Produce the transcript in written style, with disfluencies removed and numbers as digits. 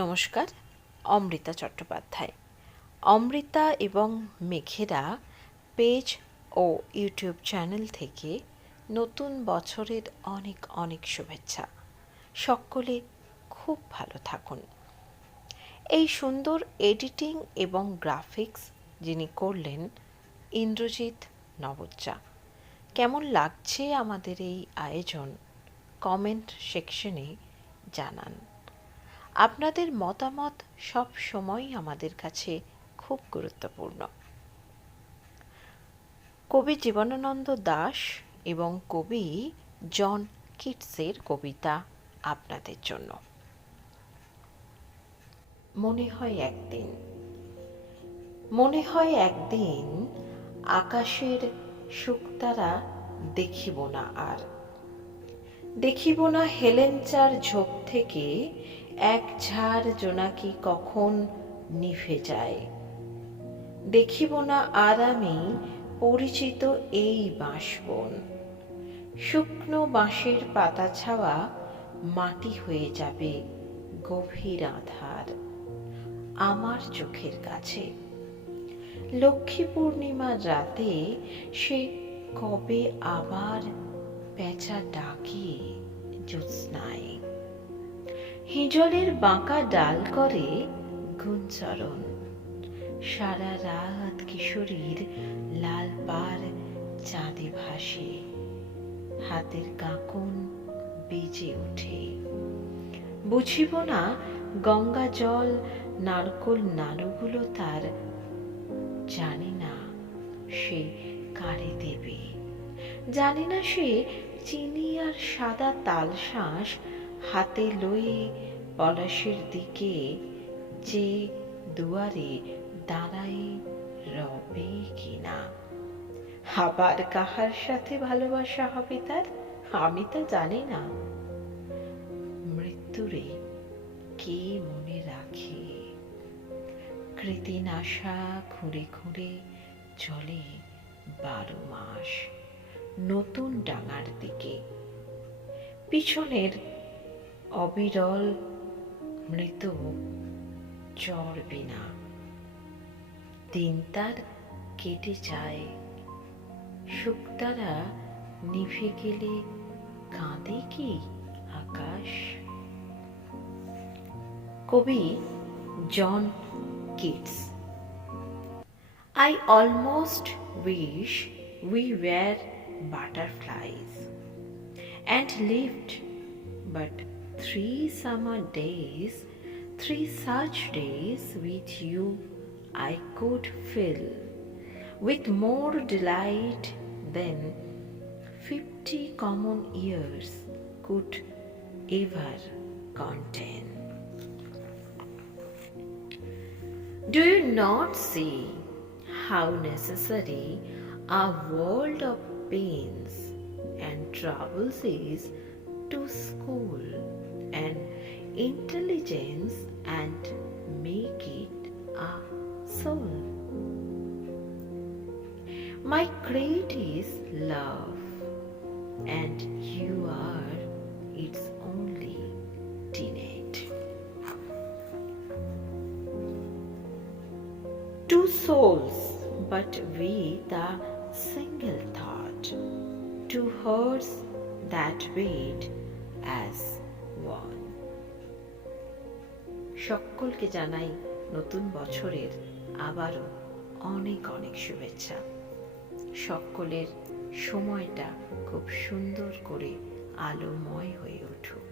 নমস্কার, অমৃতা চট্টোপাধ্যায়। অমৃতা এবং মেঘেরা পেজ ও YouTube channel থেকে নতুন বছরের অনেক অনেক শুভেচ্ছা। সকলে খুব ভালো থাকুন। এই সুন্দর এডিটিং এবং গ্রাফিক্স যিনি করলেন, ইন্দ্রজিৎ নবজ্জা। কেমন লাগছে আমাদের এই আয়োজন, কমেন্ট সেকশনে জানান। আপনাদের মতামত সব সময় আমাদের কাছে খুব গুরুত্বপূর্ণ। কবি জীবনানন্দ দাশ এবং কবি জন কিটসের কবিতা আপনাদের জন্য। মনে হয় একদিন আকাশের শুকতারা দেখিব না আর, দেখিব না হেলেঞ্চার ঝোপ থেকে এক ঝাড় জোনাকি কখন নিভে যায়। দেখিব না আর আমি পরিচিত এই বাঁশবন, শুকনো বাঁশের পাতা ছাওয়া মাটি হয়ে যাবে গভীর আঁধার আমার চোখের কাছে। লক্ষ্মী পূর্ণিমার রাতে সে কবে আবার পেঁচা ডাকে জ্যোৎস্নায়, হিজলের বাঁকা ডাল করে গুঞ্চরণ। সারা রাত কিশোরীর লাল পার চাঁদে ভাসে, হাতের কাঁকন বেজে ওঠে। বুঝিব না গঙ্গা জল নারকোল নাড়ুগুলো তার, জানি না সে কারে দেবে, জানি না সে চিনি আর সাদা তালশাঁস হাতে লয়ে পলাশের দিকে যে দুয়ারে দাঁড়াই রবে কিনা। আবার কাহার সাথে ভালোবাসা হবে তার, আমি তা জানি না। মৃত্যুরে কে মনে রাখে, কৃতিন আশা ঘুরে ঘুরে চলে 12 মাস নতুন ডাঙার দিকে। পিছনের অবিরল মৃত জ্বর বিনা দিন তার কেটে যায়। শুকতারা নিভে গেলে কাঁদে কি আকাশ? কবি জন Keats. I almost wish we were butterflies and lived but 3 summer days, 3 such days with you I could fill with more delight than 50 common years could ever contain. Do you not see how necessary a world of pains and troubles is to school and intelligence and make it a soul? My creed is love, and you are its only tenet. Two souls, but with a single thought, two hearts that beat as one. সকলকে জানাই নতুন বছরের আবারও অনেক অনেক শুভেচ্ছা। সকলের সময়টা খুব সুন্দর করে আলোময় হয়ে উঠুক।